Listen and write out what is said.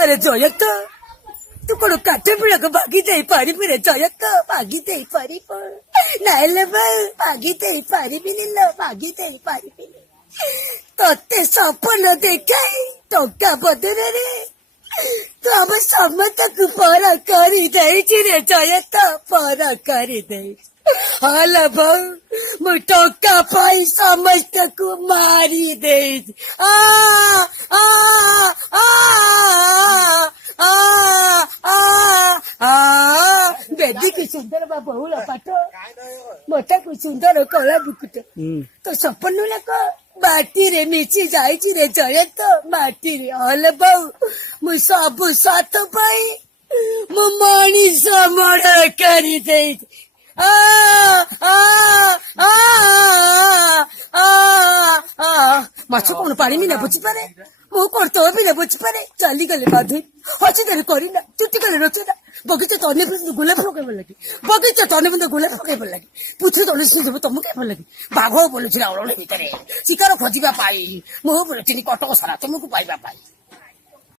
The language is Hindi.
अरे जयत तू कोण काटे पिळक भागीते पारी पिरे जयत भागीते पारी नाइले भागीते पारी पिनिल भागीते पारी पिनि तोते सपन देखाई टोका बदले रे तो हम समस्त पर करी देछि रे जयत पर करी दे हाल भाऊ मु टोका पाई समस्त को मारी दे आ आ आ बेदी की सुंदर बा बहुल पाठ मोटा को सुंदर कला बुकुट तो सपन लक माटी रे मिची जाइछि रे जयत माटी रे हल बहु मु सब साथ पाई मु मनीष मर्डर करी दे आ आ आ आ आ माछ कोन पानी में न बुझी पारे मु कोन तो भी न बुझी पारे चली गले बाधु हसी देर करी ना चुटी गले रचना बगीचा तने बिंद गुलाब फकेब लगी बगीचा तने बिंद गुलाब फकेब लगी पुथी तले सिंह तुम केब लगी बाघ बोलुछि रावण भितर शिकार खोजिबा पाई मु बोलुछि कटक सारा तुमको पाइबा पाई